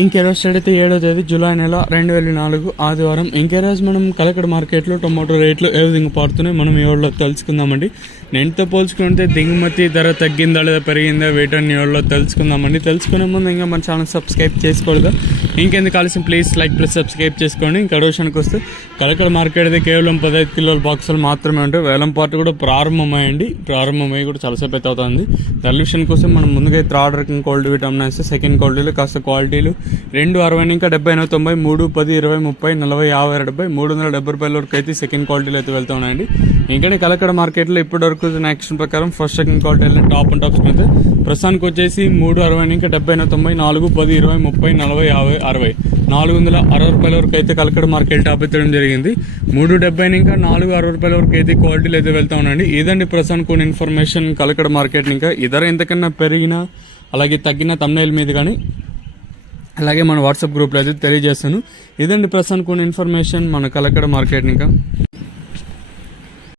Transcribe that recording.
ఇంకెరోజు అయితే 7వ తేదీ జూలై నెల 2024 ఆదివారం. ఇంకెరోజు మనం కలకడ మార్కెట్లో టొమాటో రేట్లు ఏ విధంగా పడుతున్నాయి మనం ఈ వాళ్ళలో తెలుసుకుందామండి. నేనుతో పోల్చుకుంటే దిగుమతి ధర తగ్గిందా లేదా పెరిగిందా వేటని ఈ వాళ్ళలో తెలుసుకుందామండి. తెలుసుకునే ముందు ఇంకా మన ఛానల్ సబ్స్క్రైబ్ చేసుకోలేదా, ఇంకెందుకు ఆలస్యం ప్లీజ్ లైక్ ప్లస్ సబ్స్క్రైబ్ చేసుకోండి. ఇంకా విషయానికి వస్తే కలకడ మార్కెట్ అయితే కేవలం 15 కిలోల బాక్సులు మాత్రమే ఉంటాయి. వేలం పాటు కూడా ప్రారంభమై కూడా చాలాసేపు అయితే అవుతుంది. ధరల విషయానికి వస్తే మనం ముందుగా థర్డ్ రకం క్వాలిటీ విటమిన్ అయితే సెకండ్ క్వాలిటీలు కాస్త క్వాలిటీలు 260 ఇంకా 70 90 3 10 20 30 40 50 70 370 రూపాయల వరకు అయితే సెకండ్ క్వాలిటీలు అయితే వెళ్తా ఉన్నాయండి. ఇంకా కలకడ మార్కెట్లో ఇప్పటి వరకు యాక్షన్ ప్రకారం first second quality top and tops అయితే ప్రస్తుతానికి వచ్చేసి 360 ఇంకా 70 90 4 10 20 30 40 50 60 460 రూపాయల వరకు అయితే కలకడ మార్కెట్ టాప్ ఎత్తడం జరిగింది. 370 ఇంకా 460 రూపాయల వరకు అయితే క్వాలిటీలు అయితే వెళ్తా ఉన్నాయండి. ఇదండి ప్రస్తుతానికి కొన్ని ఇన్ఫర్మేషన్ కలకడ మార్కెట్. ఇంకా ఇతర ఎంతకన్నా పెరిగినా అలాగే తగ్గిన తమ్నైల్ మీద కానీ అలాగే మన వాట్సాప్ గ్రూప్లో అయితే తెలియజేస్తాను. ఇదండి ప్రస్తుతానికి కొన్ని ఇన్ఫర్మేషన్ మన కలకడ మార్కెట్. ఇంకా